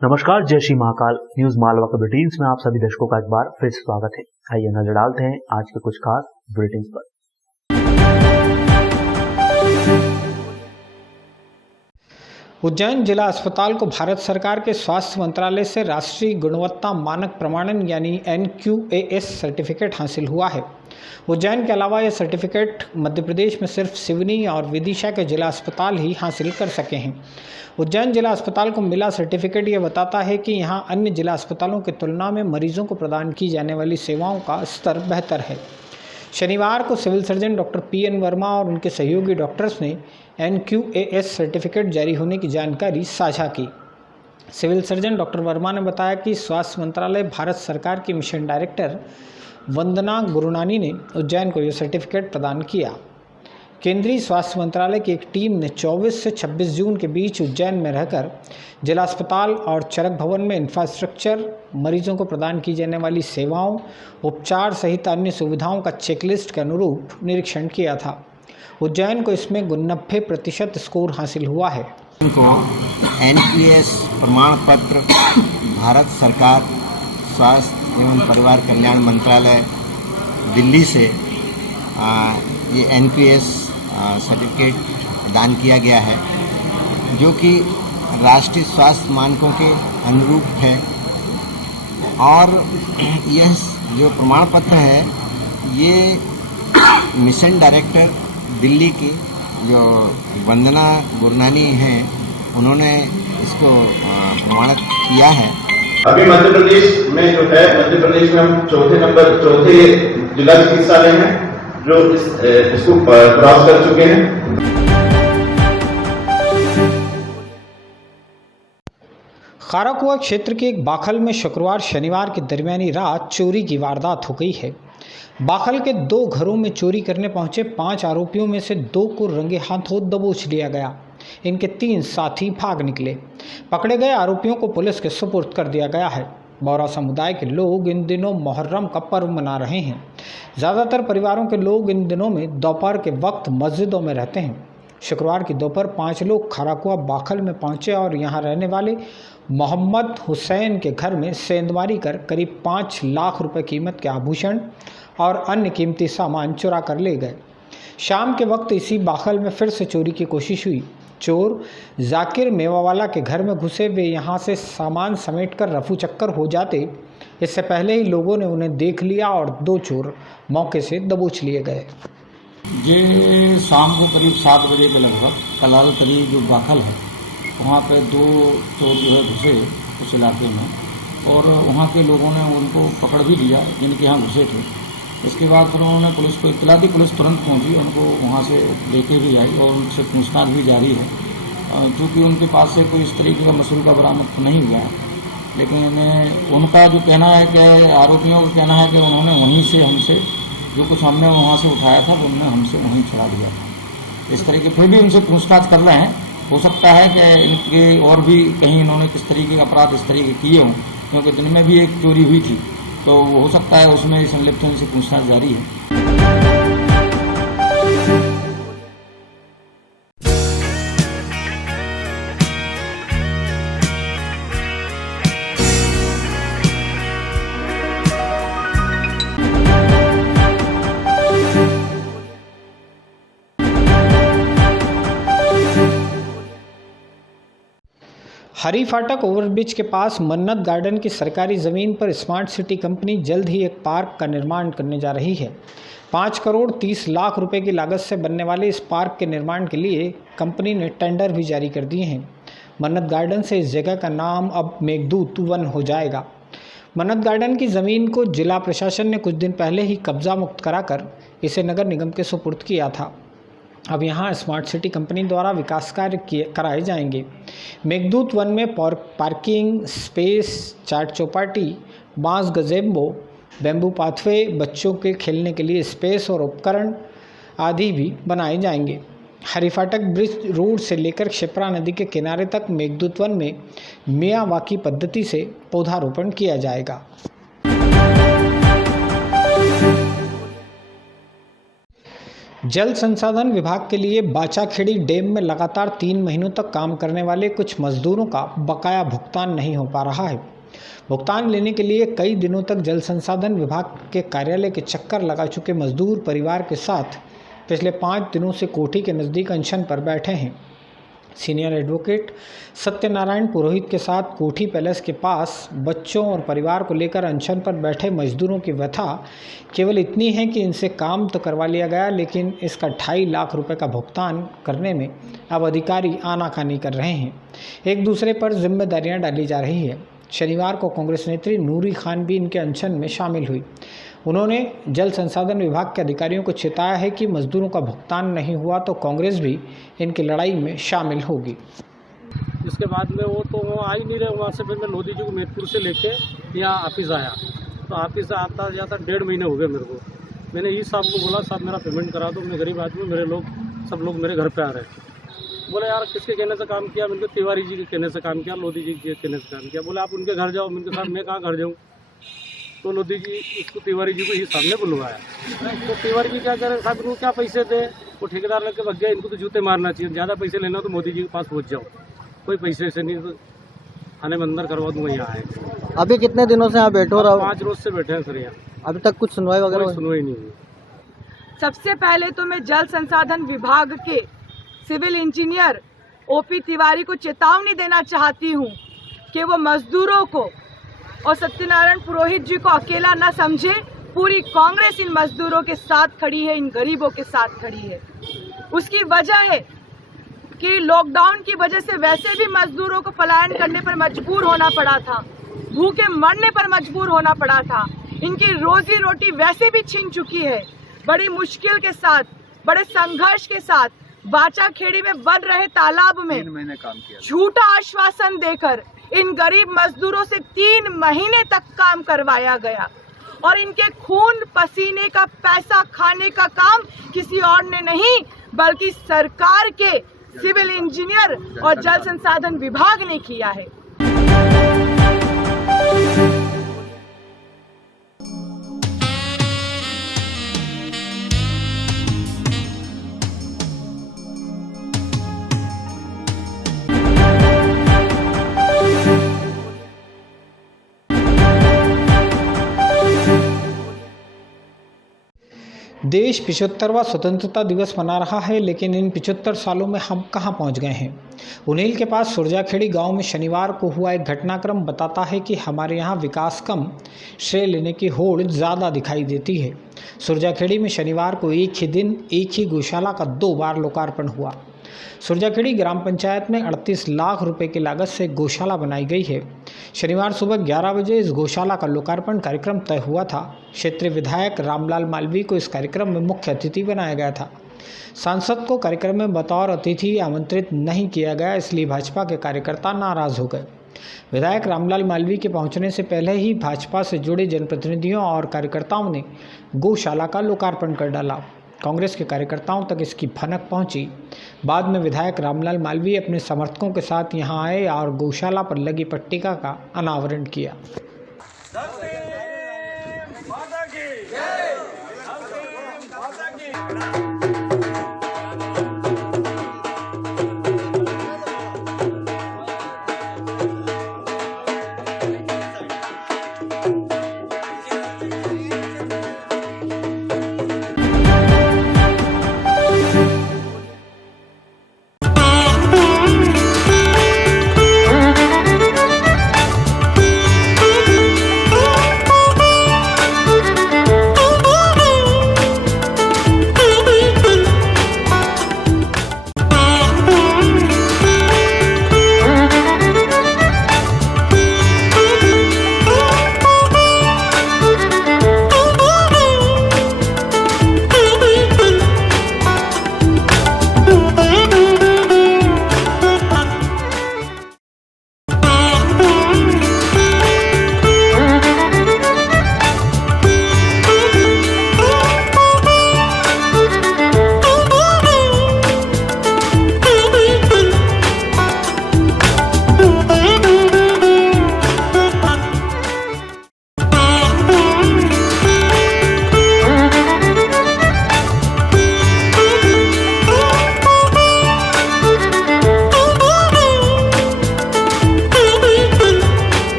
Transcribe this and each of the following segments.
नमस्कार, जय श्री महाकाल। न्यूज मालवा के बुलेटिन्स में आप सभी दर्शकों का एक बार फिर से स्वागत है। आइए नजर डालते हैं आज के कुछ खास बुलेटिन्स पर। उज्जैन जिला अस्पताल को भारत सरकार के स्वास्थ्य मंत्रालय से राष्ट्रीय गुणवत्ता मानक प्रमाणन यानी NQAS सर्टिफिकेट हासिल हुआ है। उज्जैन के अलावा यह सर्टिफिकेट मध्य प्रदेश में सिर्फ सिवनी और विदिशा के जिला अस्पताल ही हासिल कर सके हैं। उज्जैन जिला अस्पताल को मिला सर्टिफिकेट ये बताता है कि यहाँ अन्य जिला अस्पतालों की तुलना में मरीजों को प्रदान की जाने वाली सेवाओं का स्तर बेहतर है। शनिवार को civil surgeon doctor PN Verma और उनके सहयोगी डॉक्टर्स ने NQAS सर्टिफिकेट जारी होने की जानकारी साझा की। सिविल सर्जन डॉक्टर वर्मा ने बताया कि स्वास्थ्य मंत्रालय भारत सरकार की मिशन डायरेक्टर वंदना गुरुनानी ने उज्जैन को यह सर्टिफिकेट प्रदान किया। केंद्रीय स्वास्थ्य मंत्रालय की एक टीम ने 24 से 26 जून के बीच उज्जैन में रहकर जिला अस्पताल और चरक भवन में इंफ्रास्ट्रक्चर, मरीजों को प्रदान की जाने वाली सेवाओं, उपचार सहित अन्य सुविधाओं का चेकलिस्ट के अनुरूप निरीक्षण किया था। उज्जैन को इसमें 90% स्कोर हासिल हुआ है। को NQAS प्रमाण पत्र भारत सरकार स्वास्थ्य एवं परिवार कल्याण मंत्रालय दिल्ली से ये NQAS सर्टिफिकेट प्रदान किया गया है, जो कि राष्ट्रीय स्वास्थ्य मानकों के अनुरूप है। और यह जो प्रमाण पत्र है ये मिशन डायरेक्टर दिल्ली की जो वंदना गुरनानी हैं, उन्होंने इसको प्रमाणित किया है। अभी मध्य प्रदेश में जो है, मध्य प्रदेश में हम चौथे जिला चिकित्सालय हैं जो इसको क्रॉस कर चुके हैं। खाराकुआ क्षेत्र के एक बाखल में शुक्रवार शनिवार की दरमियानी रात चोरी की वारदात हो गई है। बाखल के 2 घरों में चोरी करने पहुंचे 5 आरोपियों में से 2 को रंगे हाथों दबोच लिया गया। इनके 3 साथी भाग निकले। पकड़े गए आरोपियों को पुलिस के सुपुर्द कर दिया गया है। बोहरा समुदाय के लोग इन दिनों मुहर्रम का पर्व मना रहे हैं। ज़्यादातर परिवारों के लोग इन दिनों में दोपहर के वक्त मस्जिदों में रहते हैं। शुक्रवार की दोपहर 5 लोग खाराकुआ बाखल में पहुंचे और यहां रहने वाले मोहम्मद हुसैन के घर में सेंधमारी कर करीब 5 लाख रुपए कीमत के आभूषण और अन्य कीमती सामान चुरा कर ले गए। शाम के वक्त इसी बाखल में फिर से चोरी की कोशिश हुई। चोर जाकिर मेवावाला के घर में घुसे वे यहां से सामान समेटकर रफू चक्कर हो जाते। इससे पहले ही लोगों ने उन्हें देख लिया और 2 चोर मौके से दबोच लिए गए। ये शाम को करीब 7 बजे के लगभग कलाल तरी जो बाखल है वहाँ पे 2 चोर जो है घुसे उस इलाके में, और वहाँ के लोगों ने उनको पकड़ भी लिया जिनके यहाँ घुसे थे। इसके बाद फिर उन्होंने पुलिस को इत्तला दी। पुलिस तुरंत पहुंची, उनको वहाँ से लेके भी आई और उनसे पूछताछ भी जारी है। क्योंकि उनके पास से कोई इस तरीके का मसूल का बरामद नहीं हुआ है, लेकिन उनका जो कहना है कि आरोपियों का कहना है कि उन्होंने वहीं से हमसे जो कुछ हमने वहाँ से उठाया था वो उन्होंने हमसे वहीं छुड़ा दिया था। इस तरीके फिर भी उनसे पूछताछ कर रहे हैं। हो सकता है कि इनके और भी कहीं इन्होंने किस तरीके के अपराध इस तरीके किए हों, क्योंकि दिन में भी एक चोरी हुई थी, तो हो सकता है उसमें संलिप्त होने से पूछताछ जारी है। हरी फाटक ओवरब्रिज के पास मन्नत गार्डन की सरकारी ज़मीन पर स्मार्ट सिटी कंपनी जल्द ही एक पार्क का निर्माण करने जा रही है। 5 करोड़ 30 लाख रुपए की लागत से बनने वाले इस पार्क के निर्माण के लिए कंपनी ने टेंडर भी जारी कर दिए हैं। मन्नत गार्डन से इस जगह का नाम अब मेघदूत वन हो जाएगा। मन्नत गार्डन की ज़मीन को जिला प्रशासन ने कुछ दिन पहले ही कब्जा मुक्त कराकर इसे नगर निगम के सुपुर्द किया था। अब यहाँ स्मार्ट सिटी कंपनी द्वारा विकास कार्य कराए जाएंगे। मेघदूत वन में पार्किंग स्पेस, चाट चौपाटी, बांस गजेम्बो, बैम्बू पाथवे, बच्चों के खेलने के लिए स्पेस और उपकरण आदि भी बनाए जाएंगे। हरी फाटक ब्रिज रोड से लेकर क्षिप्रा नदी के किनारे तक मेघदूत वन में मियावाकी पद्धति से पौधारोपण किया जाएगा। जल संसाधन विभाग के लिए बाचाखेड़ी डैम में लगातार 3 महीनों तक काम करने वाले कुछ मजदूरों का बकाया भुगतान नहीं हो पा रहा है। भुगतान लेने के लिए कई दिनों तक जल संसाधन विभाग के कार्यालय के चक्कर लगा चुके मजदूर परिवार के साथ पिछले 5 दिनों से कोठी के नज़दीक अनशन पर बैठे हैं। सीनियर एडवोकेट सत्यनारायण पुरोहित के साथ कोठी पैलेस के पास बच्चों और परिवार को लेकर अनशन पर बैठे मजदूरों की व्यथा केवल इतनी है कि इनसे काम तो करवा लिया गया, लेकिन इसका 2.5 लाख रुपए का भुगतान करने में अब अधिकारी आनाकानी कर रहे हैं। एक दूसरे पर जिम्मेदारियां डाली जा रही है। शनिवार को कांग्रेस नेत्री नूरी खान भी इनके अनशन में शामिल हुई। उन्होंने जल संसाधन विभाग के अधिकारियों को चेताया है कि मजदूरों का भुगतान नहीं हुआ तो कांग्रेस भी इनकी लड़ाई में शामिल होगी। इसके बाद में वो तो आ ही नहीं रहे वहाँ से। फिर मैं लोधी जी को मेदपुर से लेके यहाँ ऑफिस आया, तो ऑफिस से आता जाता 1.5 महीने हो गए मेरे को। मैंने ई साहब को बोला, साहब मेरा पेमेंट करा दो, मैं गरीब आदमी, मेरे लोग सब लोग मेरे घर पे आ रहे हैं। बोले यार किसके कहने से काम किया? मैंने तिवारी जी के कहने से काम किया, लोधी जी के कहने से काम किया। बोले आप उनके घर जाओ। मैंने साहब मैं कहाँ घर जाऊँ? तो लोधी जी उसको तिवारी जी को ही सामने बुलवाया। तो तिवारी जी क्या करें, साहब इनको क्या पैसे थे? वो ठेकेदार लग के भग गया। इनको तो जूते मारना चाहिए, ज़्यादा पैसे लेना तो मोदी जी के पास पहुँच जाओ, कोई पैसे से नहीं तो थाने में अंदर करवा दूँगा। यहाँ आए अभी कितने दिनों से यहाँ बैठे हो? 5 रोज से बैठे हैं सर यहाँ। अभी तक कुछ सुनवाई वगैरह? सुनवाई नहीं हुई। सबसे पहले तो मैं जल संसाधन विभाग के सिविल इंजीनियर ओपी तिवारी को चेतावनी देना चाहती हूँ कि वो मजदूरों को और सत्यनारायण पुरोहित जी को अकेला न समझे। पूरी कांग्रेस इन मजदूरों के साथ खड़ी है, इन गरीबों के साथ खड़ी है। उसकी वजह है कि लॉकडाउन की वजह से वैसे भी मजदूरों को पलायन करने पर मजबूर होना पड़ा था, भूखे मरने पर मजबूर होना पड़ा था। इनकी रोजी रोटी वैसे भी छीन चुकी है। बड़ी मुश्किल के साथ, बड़े संघर्ष के साथ बाचाखेड़ी में बन रहे तालाब में 3 महीने काम किया, झूठा आश्वासन देकर इन गरीब मजदूरों से 3 महीने तक काम करवाया गया और इनके खून पसीने का पैसा खाने का काम किसी और ने नहीं बल्कि सरकार के सिविल इंजीनियर और जल संसाधन विभाग ने किया है। देश 75वां स्वतंत्रता दिवस मना रहा है, लेकिन इन 75 सालों में हम कहां पहुंच गए हैं? उनील के पास सुरजाखेड़ी गांव में शनिवार को हुआ एक घटनाक्रम बताता है कि हमारे यहां विकास कम, श्रेय लेने की होड़ ज़्यादा दिखाई देती है। सुरजाखेड़ी में शनिवार को एक ही दिन एक ही गौशाला का 2 बार लोकार्पण हुआ। सुरजाखेड़ी ग्राम पंचायत में 38 लाख रुपए की लागत से गौशाला बनाई गई है। शनिवार सुबह 11 बजे इस गौशाला का लोकार्पण कार्यक्रम तय हुआ था। क्षेत्रीय विधायक रामलाल मालवीय को इस कार्यक्रम में मुख्य अतिथि बनाया गया था। सांसद को कार्यक्रम में बतौर अतिथि आमंत्रित नहीं किया गया, इसलिए भाजपा के कार्यकर्ता नाराज हो गए। विधायक रामलाल मालवीय के पहुंचने से पहले ही भाजपा से जुड़े जनप्रतिनिधियों और कार्यकर्ताओं ने गौशाला का लोकार्पण कर डाला। कांग्रेस के कार्यकर्ताओं तक इसकी भनक पहुंची। बाद में विधायक रामलाल मालवीय अपने समर्थकों के साथ यहां आए और गौशाला पर लगी पट्टिका का अनावरण किया।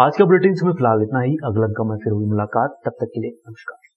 आज का बुलेटिन में फिलहाल इतना ही। अगला अंक में फिर हुई मुलाकात, तब तक के लिए नमस्कार।